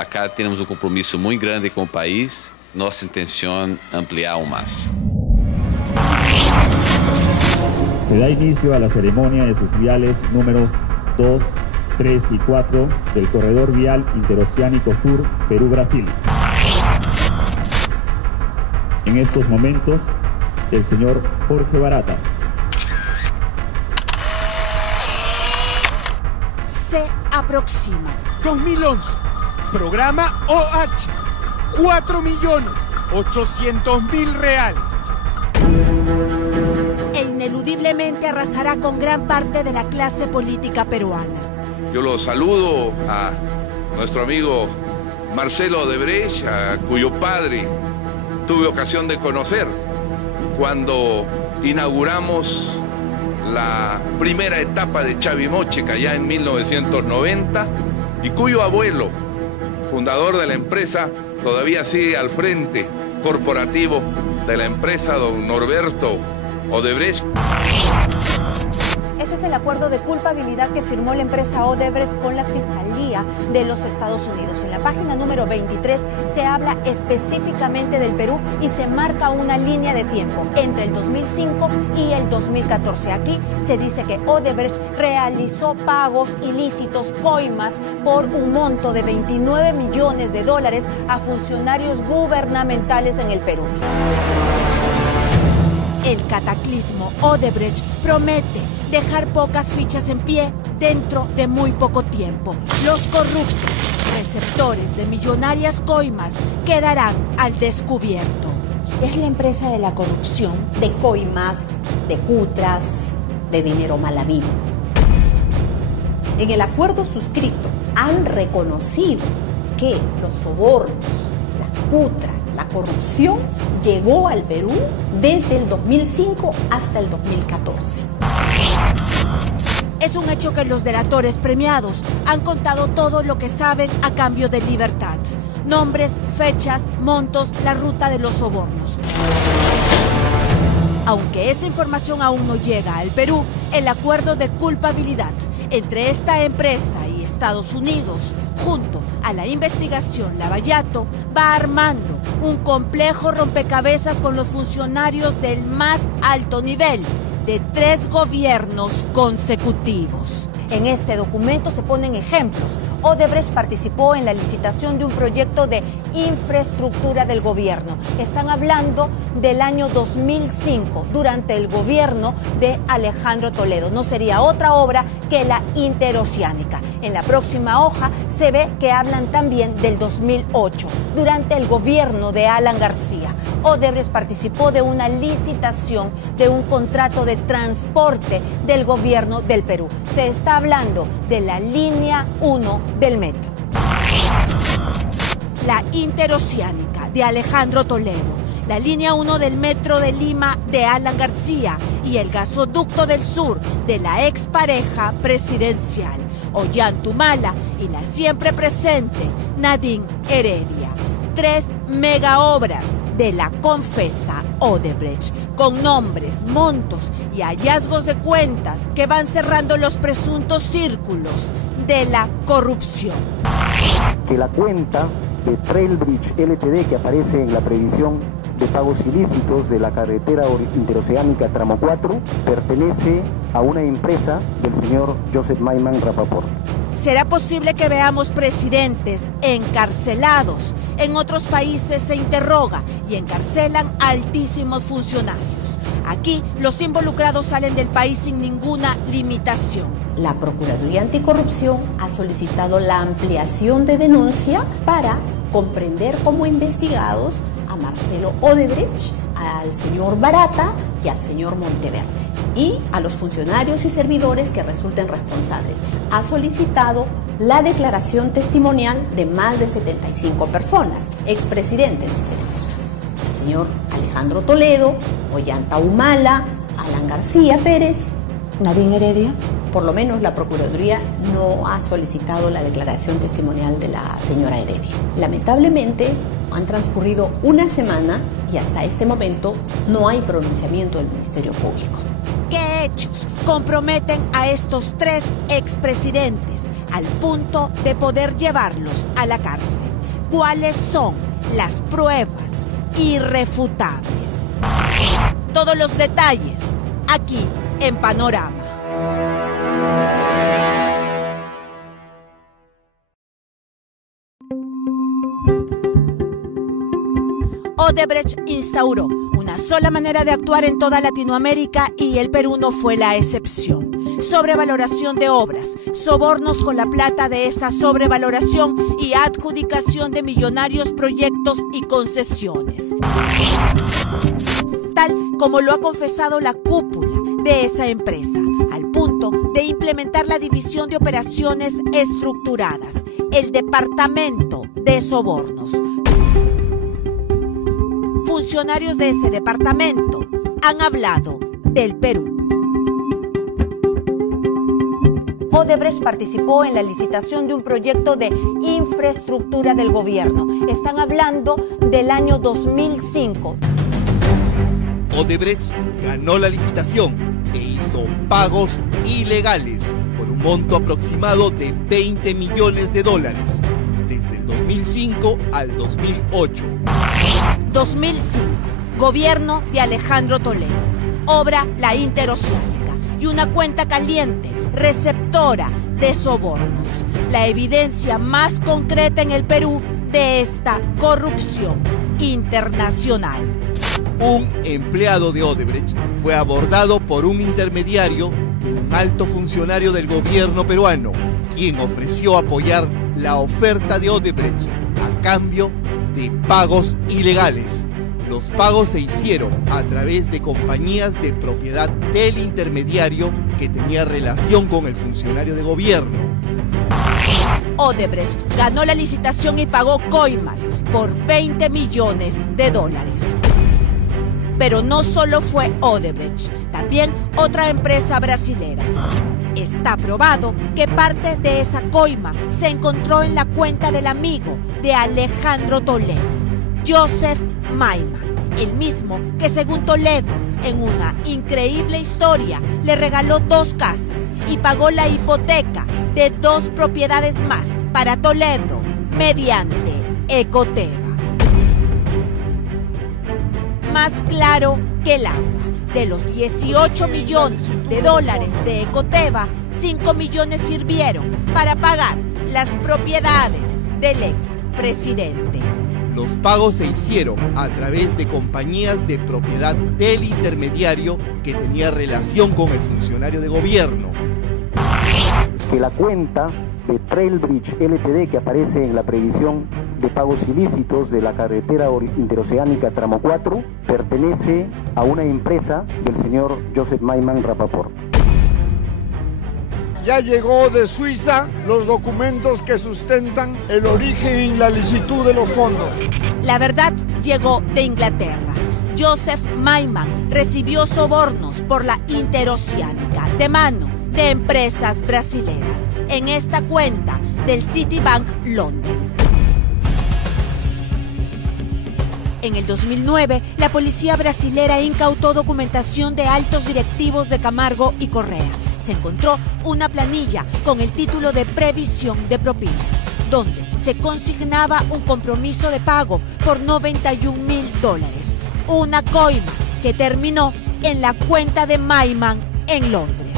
acá tenemos un compromiso muy grande con el país. Nuestra intención es ampliar aún más. Se da inicio a la ceremonia de sus viales números 2, 3 y 4 del Corredor Vial Interoceánico Sur, Perú-Brasil. En estos momentos, el señor Jorge Barata. Se aproxima. 2011. Programa OH. 4.800.000 reales. E ineludiblemente arrasará con gran parte de la clase política peruana. Yo lo saludo a nuestro amigo Marcelo Odebrecht, a cuyo padre tuve ocasión de conocer cuando inauguramos la primera etapa de Chavimochica ya en 1990 y cuyo abuelo, fundador de la empresa, todavía sigue al frente corporativo de la empresa, don Norberto Odebrecht. Ese es el acuerdo de culpabilidad que firmó la empresa Odebrecht con la Fiscalía de los Estados Unidos. En la página número 23 se habla específicamente del Perú y se marca una línea de tiempo entre el 2005 y el 2014. Aquí se dice que Odebrecht realizó pagos ilícitos, coimas, por un monto de $29 millones a funcionarios gubernamentales en el Perú. El cataclismo Odebrecht promete dejar pocas fichas en pie dentro de muy poco tiempo. Los corruptos, receptores de millonarias coimas, quedarán al descubierto. Es la empresa de la corrupción, de coimas, de cutras, de dinero mal habido. En el acuerdo suscrito han reconocido que los sobornos, las cutras, la corrupción llegó al Perú desde el 2005 hasta el 2014. Es un hecho que los delatores premiados han contado todo lo que saben a cambio de libertad. Nombres, fechas, montos, la ruta de los sobornos. Aunque esa información aún no llega al Perú, el acuerdo de culpabilidad entre esta empresa y Estados Unidos, junto a la investigación Lavallato, va armando un complejo rompecabezas con los funcionarios del más alto nivel de 3 gobiernos consecutivos. En este documento se ponen ejemplos. Odebrecht participó en la licitación de un proyecto de infraestructura del gobierno. Están hablando del año 2005, durante el gobierno de Alejandro Toledo. No sería otra obra que la Interoceánica. En la próxima hoja se ve que hablan también del 2008, durante el gobierno de Alan García. Odebrecht participó de una licitación de un contrato de transporte del gobierno del Perú. Se está hablando de la línea 1 del metro. La Interoceánica de Alejandro Toledo, la línea 1 del metro de Lima de Alan García y el gasoducto del sur de la expareja presidencial Ollanta y la siempre presente Nadine Heredia. 3 megaobras de la confesa Odebrecht, con nombres, montos y hallazgos de cuentas que van cerrando los presuntos círculos de la corrupción. Que la cuenta de Trailbridge Ltd, que aparece en la previsión de pagos ilícitos de la carretera interoceánica tramo 4, pertenece a una empresa del señor Joseph Maiman Rapaport. ¿Será posible que veamos presidentes encarcelados? En otros países se interroga y encarcelan a altísimos funcionarios. Aquí los involucrados salen del país sin ninguna limitación. La Procuraduría Anticorrupción ha solicitado la ampliación de denuncia para comprender como investigados a Marcelo Odebrecht, al señor Barata y al señor Monteverde, y a los funcionarios y servidores que resulten responsables. Ha solicitado la declaración testimonial de más de 75 personas, expresidentes. Tenemos al señor Alejandro Toledo, Ollanta Humala, Alan García Pérez, Nadine Heredia. Por lo menos la Procuraduría no ha solicitado la declaración testimonial de la señora Heredia. Lamentablemente, han transcurrido una semana y hasta este momento no hay pronunciamiento del Ministerio Público. ¿Qué ¿Qué hechos comprometen a estos 3 expresidentes al punto de poder llevarlos a la cárcel? ¿Cuáles son las pruebas irrefutables? Todos los detalles aquí en Panorama. Odebrecht instauró una sola manera de actuar en toda Latinoamérica y el Perú no fue la excepción. Sobrevaloración de obras, sobornos con la plata de esa sobrevaloración y adjudicación de millonarios proyectos y concesiones. Tal como lo ha confesado la cúpula de esa empresa, al punto de implementar la división de operaciones estructuradas, el Departamento de Sobornos. Funcionarios de ese departamento han hablado del Perú. Odebrecht participó en la licitación de un proyecto de infraestructura del gobierno. Están hablando del año 2005. Odebrecht ganó la licitación e hizo pagos ilegales por un monto aproximado de $20 millones desde el 2005 al 2008. 2005, gobierno de Alejandro Toledo, obra La Interoceánica y una cuenta caliente, receptora de sobornos. La evidencia más concreta en el Perú de esta corrupción internacional. Un empleado de Odebrecht fue abordado por un intermediario, un alto funcionario del gobierno peruano, quien ofreció apoyar la oferta de Odebrecht a cambio de pagos ilegales. Los pagos se hicieron a través de compañías de propiedad del intermediario que tenía relación con el funcionario de gobierno. Odebrecht ganó la licitación y pagó coimas por $20 millones. Pero no solo fue Odebrecht, también otra empresa brasilera. Está probado que parte de esa coima se encontró en la cuenta del amigo de Alejandro Toledo, Joseph Maiman, el mismo que según Toledo, en una increíble historia, le regaló 2 casas y pagó la hipoteca de 2 propiedades más para Toledo mediante Ecoteva. Más claro que el agua. De los $18 millones de Ecoteva, 5 millones sirvieron para pagar las propiedades del expresidente. Los pagos se hicieron a través de compañías de propiedad del intermediario que tenía relación con el funcionario de gobierno. Que la cuenta de Trailbridge Ltd, que aparece en la previsión de pagos ilícitos de la carretera interoceánica Tramo 4, pertenece a una empresa del señor Joseph Maiman Rapaport. Ya llegó de Suiza los documentos que sustentan el origen y la licitud de los fondos. La verdad llegó de Inglaterra. Joseph Maiman recibió sobornos por la Interoceánica de mano de empresas brasileras en esta cuenta del Citibank London. En el 2009, la policía brasilera incautó documentación de altos directivos de Camargo y Correa. Se encontró una planilla con el título de previsión de propinas, donde se consignaba un compromiso de pago por $91.000, una coima que terminó en la cuenta de Maiman en Londres.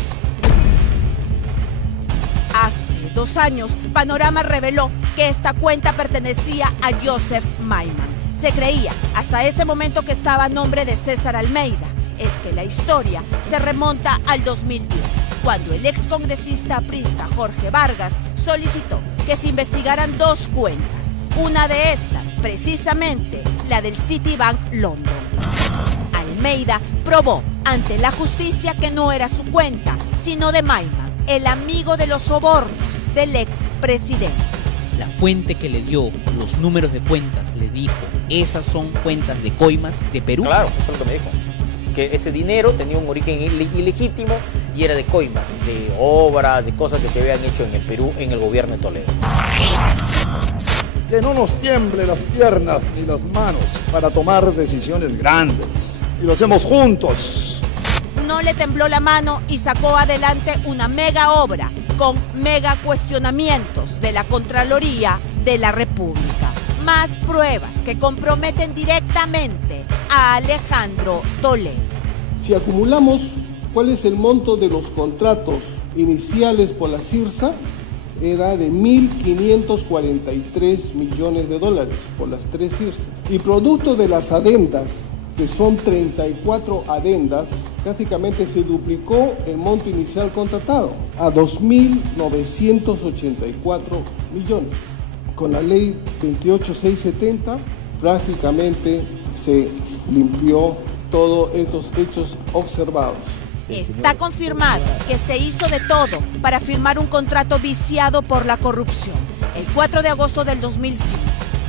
Hace 2 años, Panorama reveló que esta cuenta pertenecía a Joseph Maiman. Se creía hasta ese momento que estaba a nombre de César Almeida. Es que la historia se remonta al 2010, cuando el excongresista aprista Jorge Vargas solicitó que se investigaran 2 cuentas. Una de estas, precisamente, la del Citibank London. Almeida probó ante la justicia que no era su cuenta, sino de Maiman, el amigo de los sobornos del expresidente. La fuente que le dio los números de cuentas le dijo, esas son cuentas de coimas de Perú. Claro, eso es lo que me dijo. Que ese dinero tenía un origen ilegítimo y era de coimas, de obras, de cosas que se habían hecho en el Perú en el gobierno de Toledo. Que no nos tiemble las piernas ni las manos para tomar decisiones grandes. Y lo hacemos juntos. no le tembló la mano y sacó adelante una mega obra con mega cuestionamientos de la Contraloría de la República. Más pruebas que comprometen directamente a Alejandro Toledo. Si acumulamos cuál es el monto de los contratos iniciales por la CIRSA, era de 1.543 millones de dólares por las 3 CIRSAs. Y producto de las adendas, que son 34 adendas, prácticamente se duplicó el monto inicial contratado a 2.984 millones. Con la ley 28670 prácticamente se limpió todos estos hechos observados. Está confirmado que se hizo de todo para firmar un contrato viciado por la corrupción. El 4 de agosto del 2005,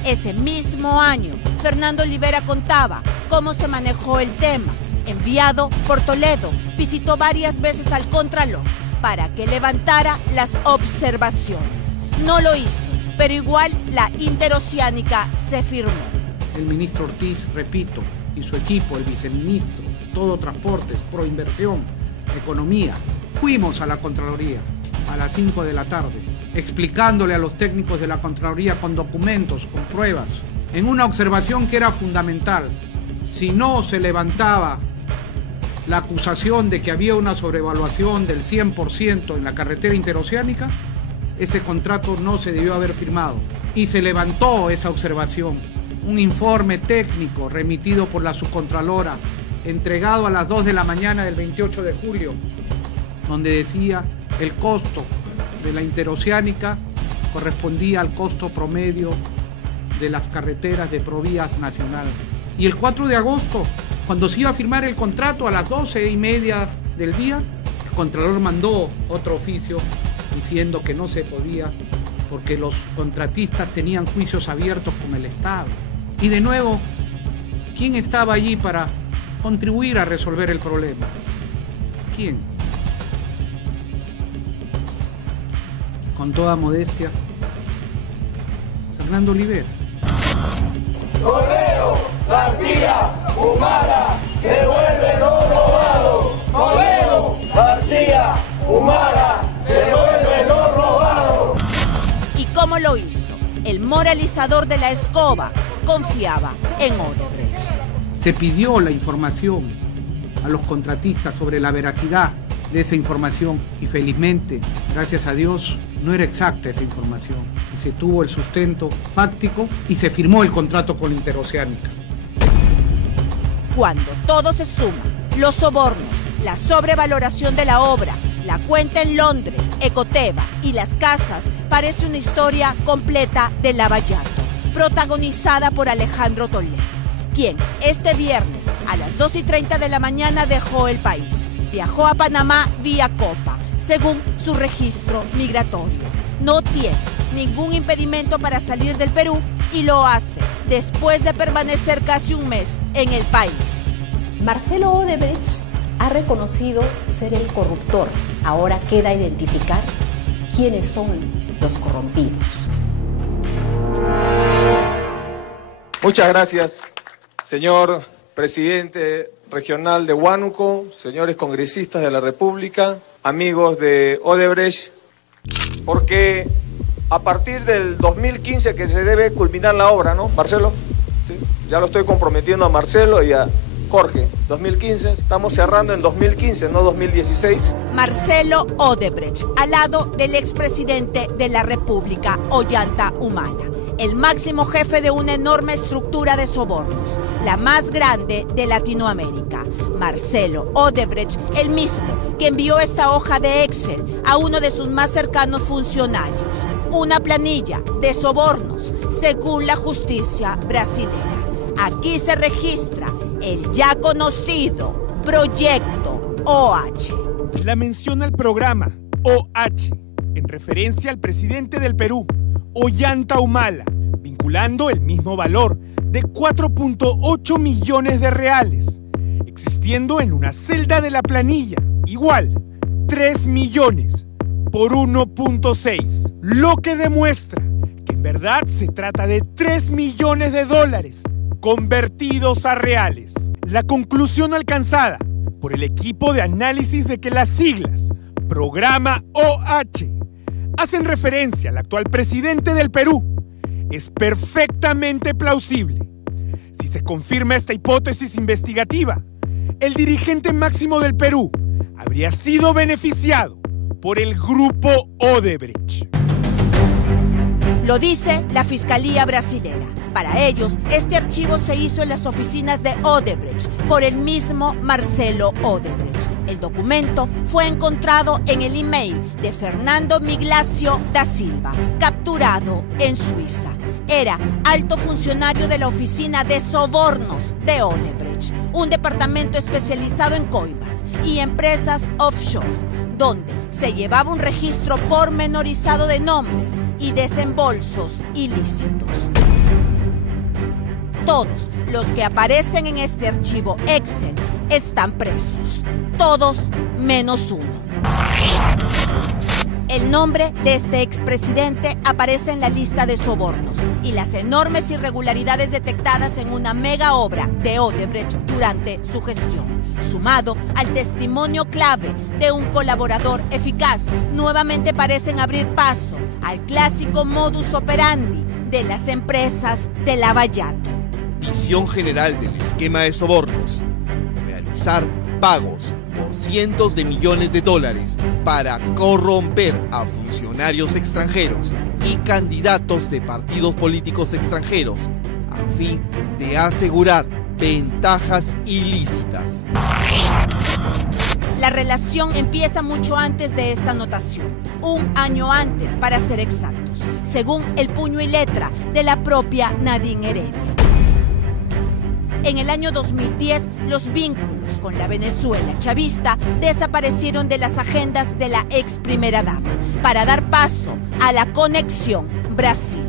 ese mismo año, Fernando Olivera contaba cómo se manejó el tema. Enviado por Toledo, visitó varias veces al Contralor para que levantara las observaciones. No lo hizo, pero igual la interoceánica se firmó. El ministro Ortiz, repito, y su equipo, el viceministro, todo transportes, proinversión, economía, fuimos a la Contraloría a las 5 de la tarde, explicándole a los técnicos de la Contraloría con documentos, con pruebas, en una observación que era fundamental. Si no se levantaba la acusación de que había una sobrevaluación del 100% en la carretera interoceánica, ese contrato no se debió haber firmado. Y se levantó esa observación. Un informe técnico remitido por la subcontralora, entregado a las 2 de la mañana del 28 de julio, donde decía el costo de la interoceánica correspondía al costo promedio de las carreteras de Provías Nacional. Y el 4 de agosto, cuando se iba a firmar el contrato a las 12:30 del día, el Contralor mandó otro oficio diciendo que no se podía porque los contratistas tenían juicios abiertos con el Estado. Y de nuevo, ¿quién estaba allí para contribuir a resolver el problema? ¿Quién? Con toda modestia, Fernando Olivera. Toledo, García, Humala, devuelve lo robado. Toledo, García, Humala, devuelve lo robado. ¿Y cómo lo hizo? El moralizador de la escoba confiaba en Odebrecht. Se pidió la información a los contratistas sobre la veracidad de esa información y felizmente, gracias a Dios, no era exacta esa información. Y se tuvo el sustento fáctico y se firmó el contrato con Interoceánica. Cuando todo se suma, los sobornos, la sobrevaloración de la obra, la cuenta en Londres, Ecoteva y las casas, parece una historia completa de Lavallato, protagonizada por Alejandro Toledo, quien este viernes a las 2:30 de la mañana dejó el país. Viajó a Panamá vía Copa, según su registro migratorio. No tiene ningún impedimento para salir del Perú y lo hace después de permanecer casi un mes en el país. Marcelo Odebrecht ha reconocido ser el corruptor. Ahora queda identificar quiénes son los corrompidos. Muchas gracias, señor presidente regional de Huánuco, señores congresistas de la República, amigos de Odebrecht, porque a partir del 2015 que se debe culminar la obra, ¿no, Marcelo? ¿Sí? Ya lo estoy comprometiendo a Marcelo y a Jorge. 2015, estamos cerrando en 2015, no 2016. Marcelo Odebrecht, al lado del expresidente de la República, Ollanta Humala, el máximo jefe de una enorme estructura de sobornos, la más grande de Latinoamérica. Marcelo Odebrecht, el mismo que envió esta hoja de Excel a uno de sus más cercanos funcionarios. Una planilla de sobornos, según la justicia brasilera. Aquí se registra el ya conocido Proyecto OH. La mención al programa OH, en referencia al presidente del Perú, Ollanta Humala, vinculando el mismo valor de 4.8 millones de reales, existiendo en una celda de la planilla, igual, 3 millones por 1.6, lo que demuestra que en verdad se trata de 3 millones de dólares convertidos a reales. La conclusión alcanzada por el equipo de análisis de que las siglas Programa OH hacen referencia al actual presidente del Perú, es perfectamente plausible. Si se confirma esta hipótesis investigativa, el dirigente máximo del Perú habría sido beneficiado por el grupo Odebrecht. Lo dice la Fiscalía brasilera. Para ellos, este archivo se hizo en las oficinas de Odebrecht por el mismo Marcelo Odebrecht. El documento fue encontrado en el email de Fernando Miglacio da Silva, capturado en Suiza. Era alto funcionario de la Oficina de Sobornos de Odebrecht, un departamento especializado en coimas y empresas offshore, donde se llevaba un registro pormenorizado de nombres y desembolsos ilícitos. Todos los que aparecen en este archivo Excel están presos, todos menos uno. El nombre de este expresidente aparece en la lista de sobornos y las enormes irregularidades detectadas en una mega obra de Odebrecht durante su gestión, sumado al testimonio clave de un colaborador eficaz, nuevamente parecen abrir paso al clásico modus operandi de las empresas de lavallato. Visión general del esquema de sobornos: realizar pagos por cientos de millones de dólares para corromper a funcionarios extranjeros y candidatos de partidos políticos extranjeros a fin de asegurar ventajas ilícitas. La relación empieza mucho antes de esta anotación, un año antes para ser exactos, según el puño y letra de la propia Nadine Heredia. En el año 2010, los vínculos con la Venezuela chavista desaparecieron de las agendas de la ex primera dama para dar paso a la conexión Brasil.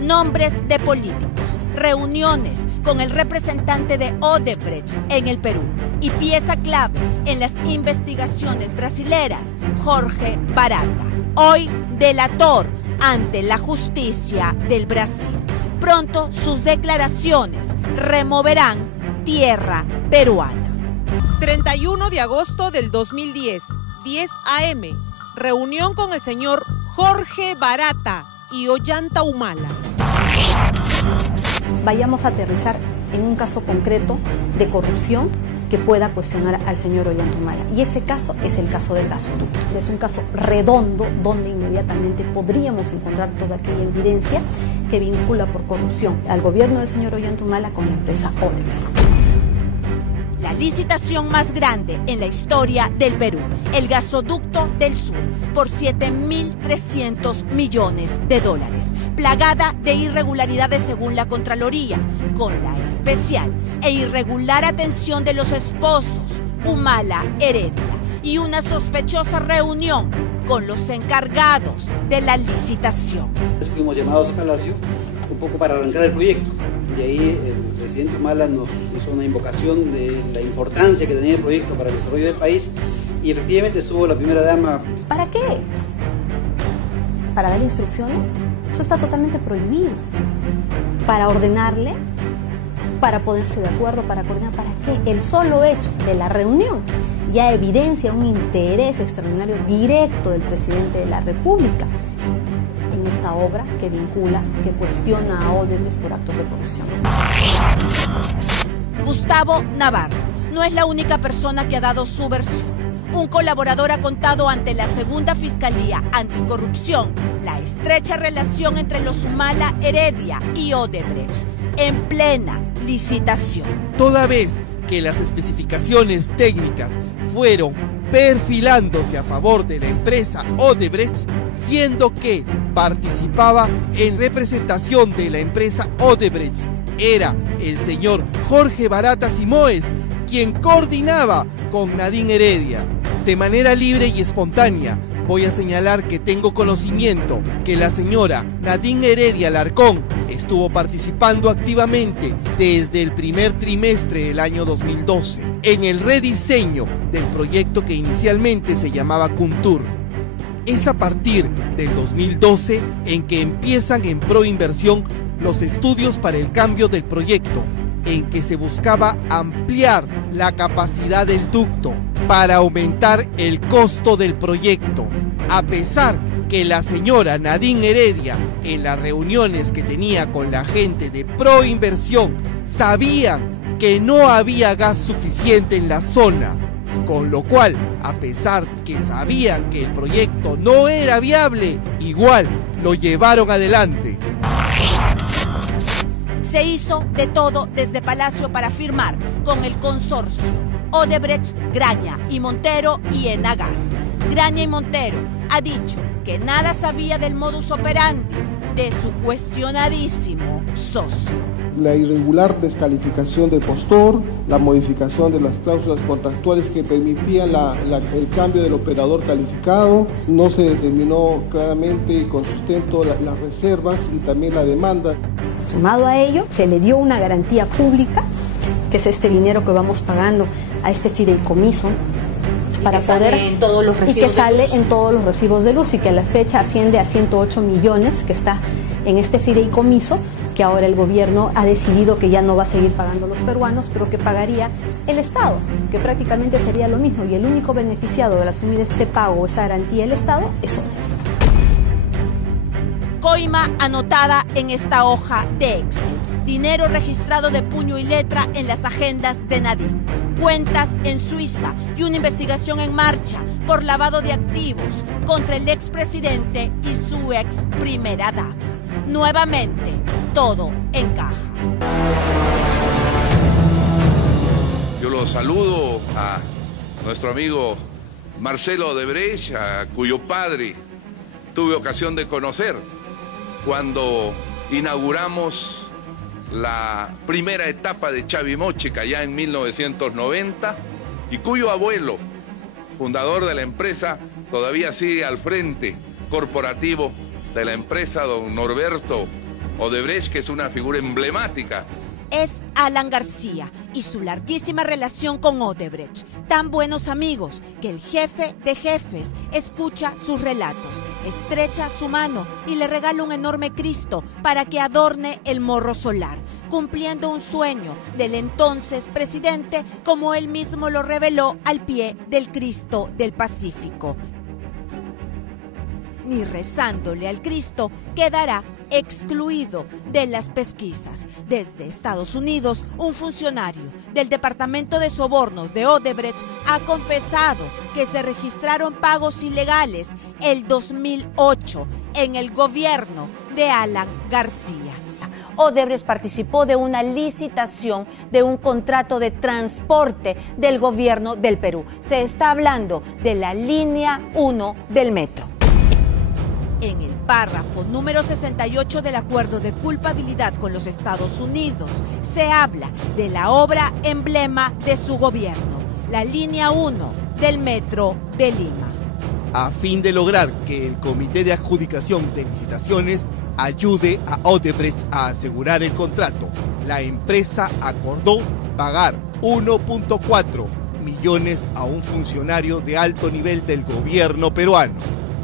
Nombres de políticos, reuniones con el representante de Odebrecht en el Perú y pieza clave en las investigaciones brasileras, Jorge Barata, hoy delator ante la justicia del Brasil. Pronto sus declaraciones removerán tierra peruana. 31 de agosto del 2010, 10 a.m. Reunión con el señor Jorge Barata y Ollanta Humala. Vayamos a aterrizar en un caso concreto de corrupción que pueda cuestionar al señor Ollanta Humala. Y ese caso es el caso del gasoducto. Es un caso redondo donde inmediatamente podríamos encontrar toda aquella evidencia que vincula por corrupción al gobierno del señor Ollanta Humala con la empresa Odebrecht. La licitación más grande en la historia del Perú, el gasoducto del sur, por 7.300 millones de dólares, plagada de irregularidades según la Contraloría, con la especial e irregular atención de los esposos Humala Heredia y una sospechosa reunión con los encargados de la licitación. Fuimos llamados a Palacio un poco para arrancar el proyecto. Y ahí el presidente Humala nos hizo una invocación de la importancia que tenía el proyecto para el desarrollo del país y efectivamente estuvo la primera dama. ¿Para qué? ¿Para dar instrucciones? Eso está totalmente prohibido. ¿Para ordenarle? ¿Para ponerse de acuerdo? ¿Para coordinar? ¿Para qué? El solo hecho de la reunión ya evidencia un interés extraordinario directo del presidente de la República en esta obra que vincula, que cuestiona a Odebrecht por actos de corrupción. Gustavo Navarro no es la única persona que ha dado su versión. Un colaborador ha contado ante la Segunda Fiscalía Anticorrupción la estrecha relación entre los Humala Heredia y Odebrecht en plena licitación. Toda vez que las especificaciones técnicas fueron perfilándose a favor de la empresa Odebrecht, siendo que participaba en representación de la empresa Odebrecht era el señor Jorge Barata Simoes, quien coordinaba con Nadine Heredia. De manera libre y espontánea, voy a señalar que tengo conocimiento que la señora Nadine Heredia Alarcón estuvo participando activamente desde el primer trimestre del año 2012 en el rediseño del proyecto que inicialmente se llamaba Kuntur. Es a partir del 2012 en que empiezan en Proinversión los estudios para el cambio del proyecto, en que se buscaba ampliar la capacidad del ducto para aumentar el costo del proyecto, a pesar que la señora Nadine Heredia, en las reuniones que tenía con la gente de Proinversión, sabían que no había gas suficiente en la zona, con lo cual, a pesar que sabían que el proyecto no era viable, igual lo llevaron adelante. Se hizo de todo desde Palacio para firmar con el consorcio Odebrecht, Graña y Montero y Enagas. Graña y Montero ha dicho que nada sabía del modus operandi de su cuestionadísimo socio. La irregular descalificación del postor, la modificación de las cláusulas contractuales que permitían el cambio del operador calificado, no se determinó claramente con sustento las reservas y también la demanda. Sumado a ello, se le dio una garantía pública, que es este dinero que vamos pagando a este fideicomiso, para poder, en todos los recibos y que sale de luz. En todos los recibos de luz y que a la fecha asciende a 108 millones que está en este fideicomiso, que ahora el gobierno ha decidido que ya no va a seguir pagando los peruanos, pero que pagaría el Estado, que prácticamente sería lo mismo, y el único beneficiado al asumir este pago o esta garantía del Estado es Odebrecht. Coima anotada en esta hoja de Excel. Dinero registrado de puño y letra en las agendas de Nadine. Cuentas en Suiza y una investigación en marcha por lavado de activos contra el expresidente y su ex primera dama. Nuevamente, todo encaja. Yo lo saludo a nuestro amigo Marcelo Odebrecht, a cuyo padre tuve ocasión de conocer cuando inauguramos la primera etapa de Chavimochica ya en 1990, y cuyo abuelo, fundador de la empresa, todavía sigue al frente corporativo de la empresa, don Norberto Odebrecht, que es una figura emblemática. Es Alan García y su larguísima relación con Odebrecht. Tan buenos amigos que el jefe de jefes escucha sus relatos, estrecha su mano y le regala un enorme Cristo para que adorne el morro solar, cumpliendo un sueño del entonces presidente, como él mismo lo reveló al pie del Cristo del Pacífico. Ni rezándole al Cristo quedará excluido de las pesquisas. Desde Estados Unidos, un funcionario del Departamento de Sobornos de Odebrecht ha confesado que se registraron pagos ilegales el 2008 en el gobierno de Alan García. Odebrecht participó de una licitación de un contrato de transporte del gobierno del Perú. Se está hablando de la línea 1 del metro. En el párrafo número 68 del acuerdo de culpabilidad con los Estados Unidos, se habla de la obra emblema de su gobierno, la línea 1 del metro de Lima. A fin de lograr que el Comité de Adjudicación de Licitaciones ayude a Odebrecht a asegurar el contrato, la empresa acordó pagar 1.4 millones a un funcionario de alto nivel del gobierno peruano.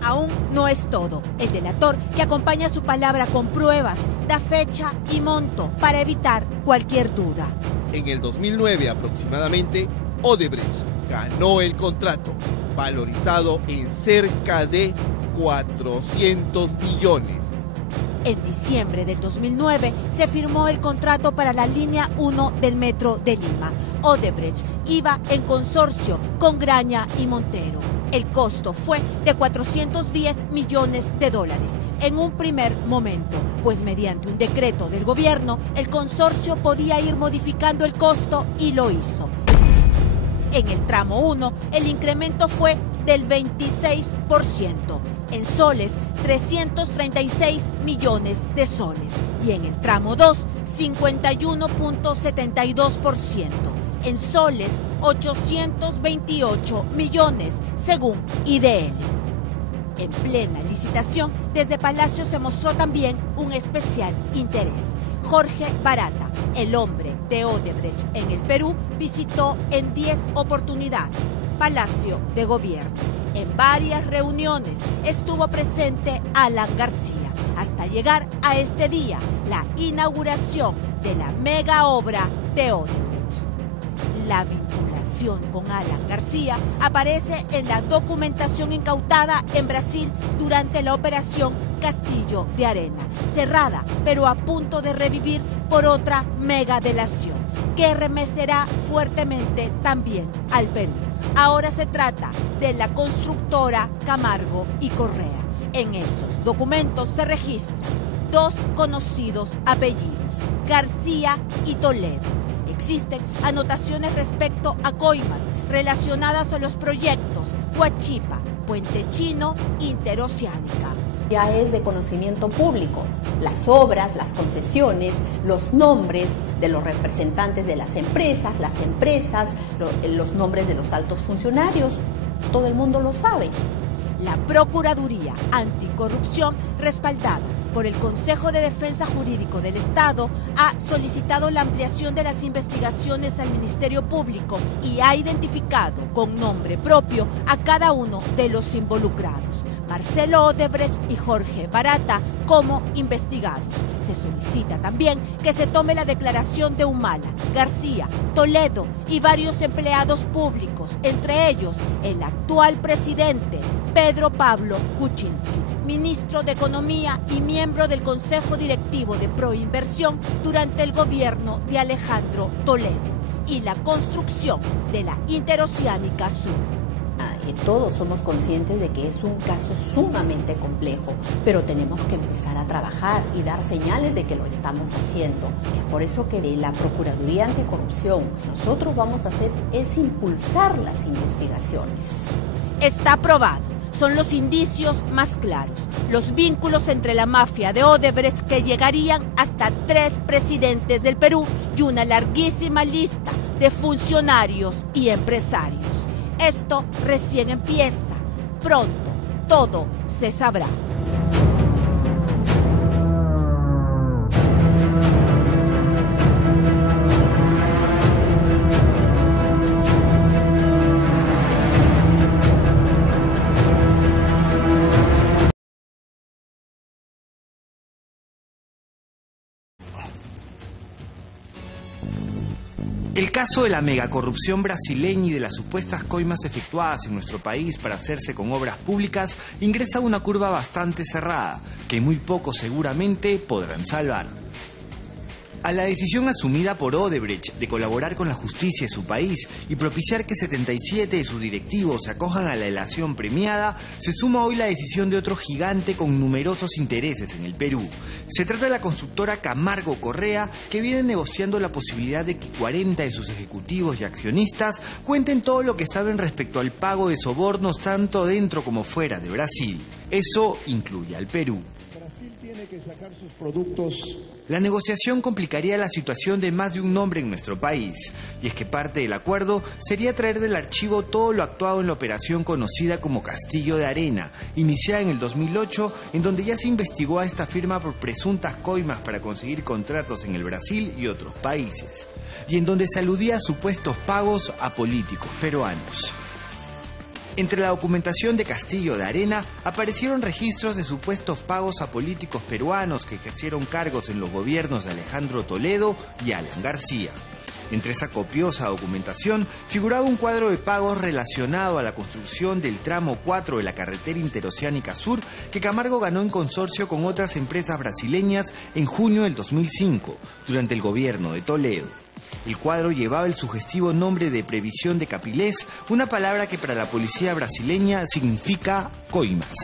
Aún no es todo. El delator, que acompaña su palabra con pruebas, da fecha y monto para evitar cualquier duda. En el 2009 aproximadamente, Odebrecht ganó el contrato, valorizado en cerca de 400 millones. En diciembre del 2009 se firmó el contrato para la línea 1 del metro de Lima. Odebrecht iba en consorcio con Graña y Montero. El costo fue de 410 millones de dólares en un primer momento, pues mediante un decreto del gobierno, el consorcio podía ir modificando el costo y lo hizo. En el tramo 1, el incremento fue del 26%. En soles, 336 millones de soles. Y en el tramo 2, 51.72%. En soles, 828 millones, según IDL. En plena licitación, desde Palacio se mostró también un especial interés. Jorge Barata, el hombre de Odebrecht en el Perú, visitó en 10 oportunidades Palacio de Gobierno. En varias reuniones estuvo presente Alan García, hasta llegar a este día, la inauguración de la mega obra de Odebrecht. La vinculación con Alan García aparece en la documentación incautada en Brasil durante la operación Castillo de Arena, cerrada pero a punto de revivir por otra mega delación que remecerá fuertemente también al Perú. Ahora se trata de la constructora Camargo y Correa. En esos documentos se registran dos conocidos apellidos, García y Toledo. Existen anotaciones respecto a coimas relacionadas a los proyectos Huachipa, Puente Chino, Interoceánica. Ya es de conocimiento público. Las obras, las concesiones, los nombres de los representantes de las empresas, los nombres de los altos funcionarios, todo el mundo lo sabe. La Procuraduría Anticorrupción, respaldada por el Consejo de Defensa Jurídico del Estado, ha solicitado la ampliación de las investigaciones al Ministerio Público y ha identificado con nombre propio a cada uno de los involucrados, Marcelo Odebrecht y Jorge Barata, como investigados. Se solicita también que se tome la declaración de Humala, García, Toledo y varios empleados públicos, entre ellos el actual presidente Pedro Pablo Kuczynski, ministro de Economía y miembro del Consejo Directivo de Proinversión durante el gobierno de Alejandro Toledo, y la construcción de la Interoceánica Sur. Y todos somos conscientes de que es un caso sumamente complejo, pero tenemos que empezar a trabajar y dar señales de que lo estamos haciendo. Es por eso que de la Procuraduría Anticorrupción nosotros vamos a hacer es impulsar las investigaciones. Está probado. Son los indicios más claros, los vínculos entre la mafia de Odebrecht que llegarían hasta 3 presidentes del Perú y una larguísima lista de funcionarios y empresarios. Esto recién empieza. Pronto todo se sabrá. El caso de la megacorrupción brasileña y de las supuestas coimas efectuadas en nuestro país para hacerse con obras públicas ingresa a una curva bastante cerrada, que muy pocos seguramente podrán salvar. A la decisión asumida por Odebrecht de colaborar con la justicia de su país y propiciar que 77 de sus directivos se acojan a la delación premiada, se suma hoy la decisión de otro gigante con numerosos intereses en el Perú. Se trata de la constructora Camargo Correa, que viene negociando la posibilidad de que 40 de sus ejecutivos y accionistas cuenten todo lo que saben respecto al pago de sobornos tanto dentro como fuera de Brasil. Eso incluye al Perú. Brasil tiene que sacar sus productos. La negociación complicaría la situación de más de un nombre en nuestro país, y es que parte del acuerdo sería traer del archivo todo lo actuado en la operación conocida como Castillo de Arena, iniciada en el 2008, en donde ya se investigó a esta firma por presuntas coimas para conseguir contratos en el Brasil y otros países, y en donde se aludía a supuestos pagos a políticos peruanos. Entre la documentación de Castillo de Arena aparecieron registros de supuestos pagos a políticos peruanos que ejercieron cargos en los gobiernos de Alejandro Toledo y Alan García. Entre esa copiosa documentación figuraba un cuadro de pagos relacionado a la construcción del tramo 4 de la carretera Interoceánica Sur que Camargo ganó en consorcio con otras empresas brasileñas en junio del 2005, durante el gobierno de Toledo. El cuadro llevaba el sugestivo nombre de Previsión de Capilés, una palabra que para la policía brasileña significa coimas.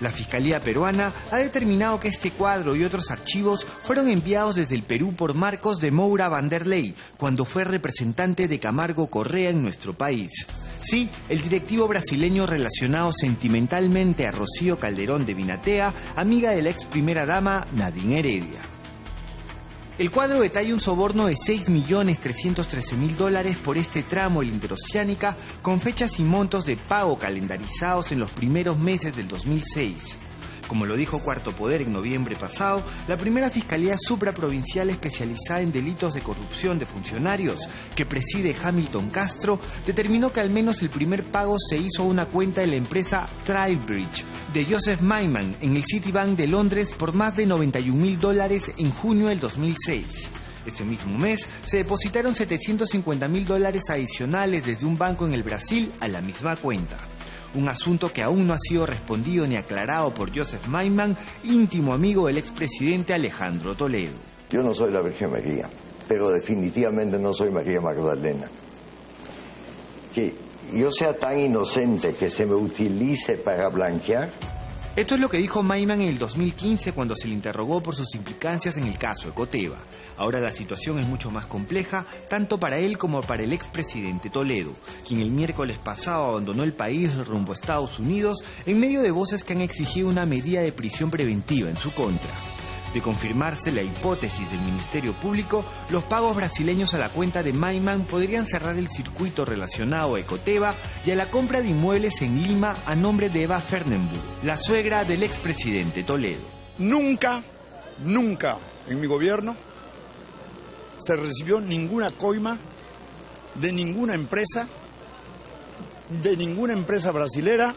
La Fiscalía peruana ha determinado que este cuadro y otros archivos fueron enviados desde el Perú por Marcos de Moura Vanderlei, cuando fue representante de Camargo Correa en nuestro país. Sí, el directivo brasileño relacionado sentimentalmente a Rocío Calderón de Vinatea, amiga de la ex primera dama Nadine Heredia. El cuadro detalla un soborno de $6.313.000 por este tramo de la Interoceánica, con fechas y montos de pago calendarizados en los primeros meses del 2006. Como lo dijo Cuarto Poder en noviembre pasado, la primera Fiscalía Supraprovincial especializada en delitos de corrupción de funcionarios, que preside Hamilton Castro, determinó que al menos el primer pago se hizo a una cuenta de la empresa Trailbridge de Joseph Maiman en el Citibank de Londres por más de $91.000 en junio del 2006. Ese mismo mes se depositaron $750.000 adicionales desde un banco en el Brasil a la misma cuenta. Un asunto que aún no ha sido respondido ni aclarado por Joseph Maiman, íntimo amigo del expresidente Alejandro Toledo. Yo no soy la Virgen María, pero definitivamente no soy María Magdalena. Que yo sea tan inocente que se me utilice para blanquear. Esto es lo que dijo Maiman en el 2015 cuando se le interrogó por sus implicancias en el caso Ecoteva. Ahora la situación es mucho más compleja, tanto para él como para el expresidente Toledo, quien el miércoles pasado abandonó el país rumbo a Estados Unidos en medio de voces que han exigido una medida de prisión preventiva en su contra. De confirmarse la hipótesis del Ministerio Público, los pagos brasileños a la cuenta de Maiman podrían cerrar el circuito relacionado a Ecoteva y a la compra de inmuebles en Lima a nombre de Eva Fernenburg, la suegra del expresidente Toledo. Nunca en mi gobierno se recibió ninguna coima de ninguna empresa brasilera.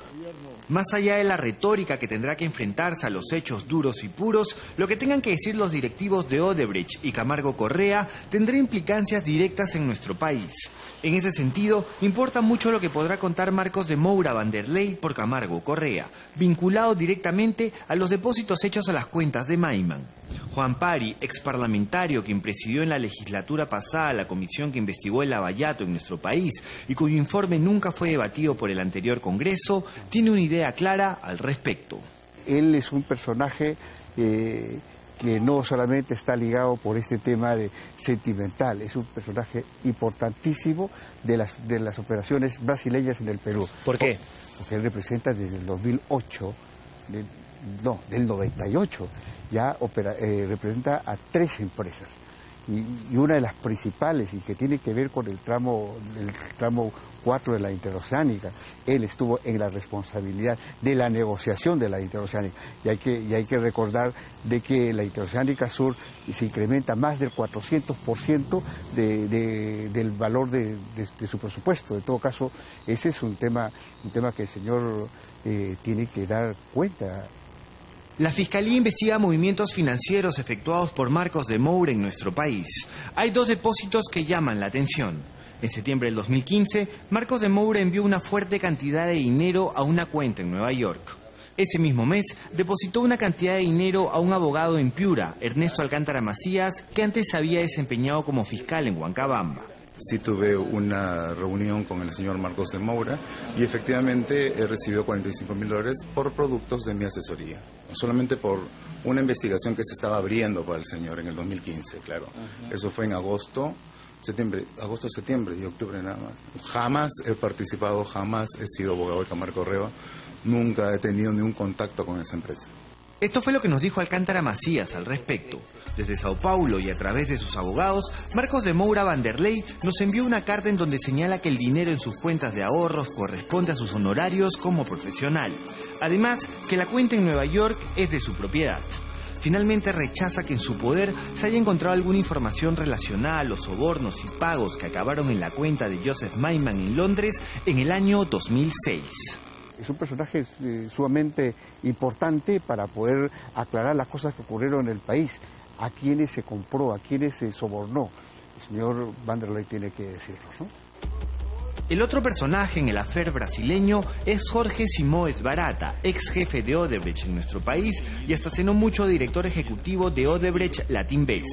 Más allá de la retórica que tendrá que enfrentarse a los hechos duros y puros, lo que tengan que decir los directivos de Odebrecht y Camargo Correa tendrá implicancias directas en nuestro país. En ese sentido, importa mucho lo que podrá contar Marcos de Moura Vanderlei por Camargo Correa, vinculado directamente a los depósitos hechos a las cuentas de Maiman. Juan Pari, exparlamentario quien presidió en la legislatura pasada la comisión que investigó el lavallato en nuestro país y cuyo informe nunca fue debatido por el anterior Congreso, tiene una idea clara al respecto. Él es un personaje que no solamente está ligado por este tema de sentimental, es un personaje importantísimo de las operaciones brasileñas en el Perú. ¿Por qué? Porque él representa desde el 2008, del 98, ya representa a 3 empresas. Y una de las principales, y que tiene que ver con el tramo 4 de la interoceánica, él estuvo en la responsabilidad de la negociación de la interoceánica. Y hay que recordar de que la interoceánica sur se incrementa más del 400% del valor de su presupuesto. En todo caso, ese es un tema que el señor tiene que dar cuenta. La Fiscalía investiga movimientos financieros efectuados por Marcos de Moura en nuestro país. Hay 2 depósitos que llaman la atención. En septiembre del 2015, Marcos de Moura envió una fuerte cantidad de dinero a una cuenta en Nueva York. Ese mismo mes, depositó una cantidad de dinero a un abogado en Piura, Ernesto Alcántara Macías, que antes se había desempeñado como fiscal en Huancabamba. Sí tuve una reunión con el señor Marcos de Moura y efectivamente he recibido $45.000 por productos de mi asesoría. Solamente por una investigación que se estaba abriendo para el señor en el 2015, claro. Eso fue en agosto, septiembre y octubre nada más. Jamás he participado, jamás he sido abogado de Camargo Correa, nunca he tenido ni un contacto con esa empresa. Esto fue lo que nos dijo Alcántara Macías al respecto. Desde Sao Paulo y a través de sus abogados, Marcos de Moura Vanderlei nos envió una carta en donde señala que el dinero en sus cuentas de ahorros corresponde a sus honorarios como profesional. Además, que la cuenta en Nueva York es de su propiedad. Finalmente rechaza que en su poder se haya encontrado alguna información relacionada a los sobornos y pagos que acabaron en la cuenta de Joseph Maiman en Londres en el año 2006. Es un personaje sumamente importante para poder aclarar las cosas que ocurrieron en el país, a quienes se compró, a quienes se sobornó. El señor Vanderlei tiene que decirlo, ¿no? El otro personaje en el affair brasileño es Jorge Simões Barata, ex jefe de Odebrecht en nuestro país y hasta hace no mucho director ejecutivo de Odebrecht Latinbes.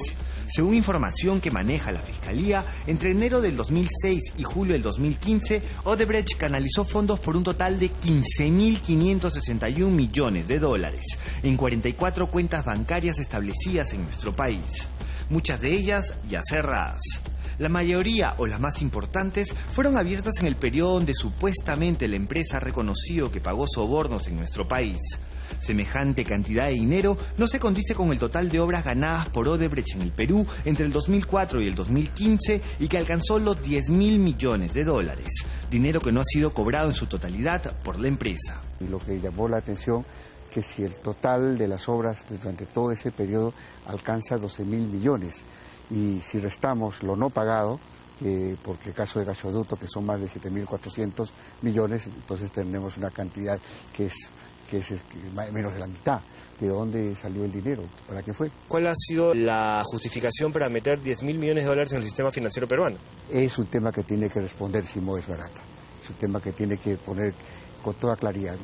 Según información que maneja la Fiscalía, entre enero del 2006 y julio del 2015, Odebrecht canalizó fondos por un total de $15.561 millones en 44 cuentas bancarias establecidas en nuestro país. Muchas de ellas ya cerradas. La mayoría, o las más importantes, fueron abiertas en el periodo donde supuestamente la empresa ha reconocido que pagó sobornos en nuestro país. Semejante cantidad de dinero no se condice con el total de obras ganadas por Odebrecht en el Perú entre el 2004 y el 2015 y que alcanzó los $10.000 millones, dinero que no ha sido cobrado en su totalidad por la empresa. Y lo que llamó la atención que si el total de las obras durante todo ese periodo alcanza 12.000 millones, y si restamos lo no pagado, porque el caso de gasoducto, que son más de 7.400 millones, entonces tenemos una cantidad que es menos de la mitad. ¿De dónde salió el dinero? ¿Para qué fue? ¿Cuál ha sido la justificación para meter 10.000 millones de dólares en el sistema financiero peruano? Es un tema que tiene que responder Simoes Barata. Es un tema que tiene que poner con toda claridad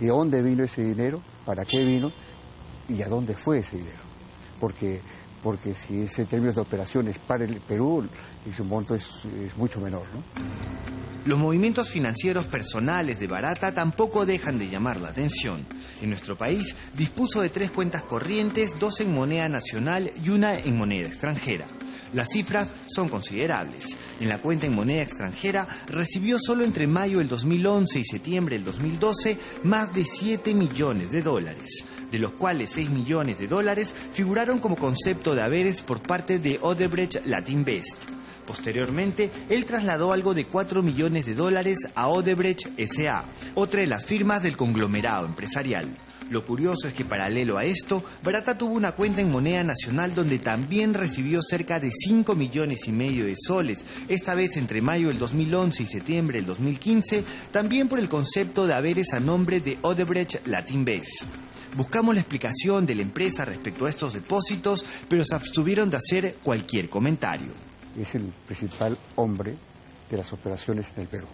de dónde vino ese dinero, para qué vino y a dónde fue ese dinero. Porque si es en términos de operaciones para el Perú, su monto es mucho menor, ¿no? Los movimientos financieros personales de Barata tampoco dejan de llamar la atención. En nuestro país dispuso de 3 cuentas corrientes, 2 en moneda nacional y 1 en moneda extranjera. Las cifras son considerables. En la cuenta en moneda extranjera recibió solo entre mayo del 2011 y septiembre del 2012 más de 7 millones de dólares, de los cuales 6 millones de dólares figuraron como concepto de haberes por parte de Odebrecht Latinvest. Posteriormente, él trasladó algo de 4 millones de dólares a Odebrecht S.A., otra de las firmas del conglomerado empresarial. Lo curioso es que paralelo a esto, Barata tuvo una cuenta en moneda nacional donde también recibió cerca de 5 millones y medio de soles, esta vez entre mayo del 2011 y septiembre del 2015, también por el concepto de haberes a nombre de Odebrecht Latinvest. Buscamos la explicación de la empresa respecto a estos depósitos, pero se abstuvieron de hacer cualquier comentario. Es el principal hombre de las operaciones en el Perú.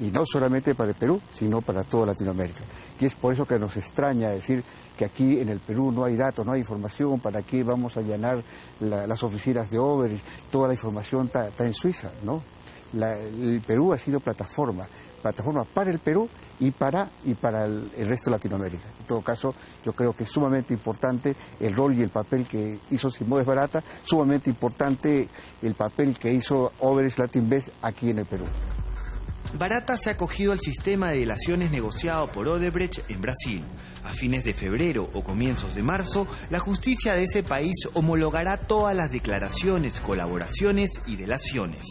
Y no solamente para el Perú, sino para toda Latinoamérica. Y es por eso que nos extraña decir que aquí en el Perú no hay datos, no hay información, para qué vamos a llenar las oficinas de Odebrecht, toda la información está en Suiza, ¿no? El Perú ha sido plataforma para el Perú y para el resto de Latinoamérica. En todo caso, yo creo que es sumamente importante el rol y el papel que hizo Simoes Barata, sumamente importante el papel que hizo Odebrecht Latinvest aquí en el Perú. Barata se ha acogido al sistema de delaciones negociado por Odebrecht en Brasil. A fines de febrero o comienzos de marzo, la justicia de ese país homologará todas las declaraciones, colaboraciones y delaciones.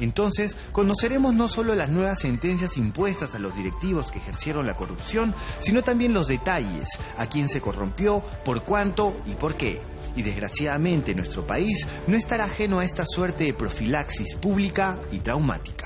Entonces, conoceremos no solo las nuevas sentencias impuestas a los directivos que ejercieron la corrupción, sino también los detalles, a quién se corrompió, por cuánto y por qué. Y desgraciadamente nuestro país no estará ajeno a esta suerte de profilaxis pública y traumática.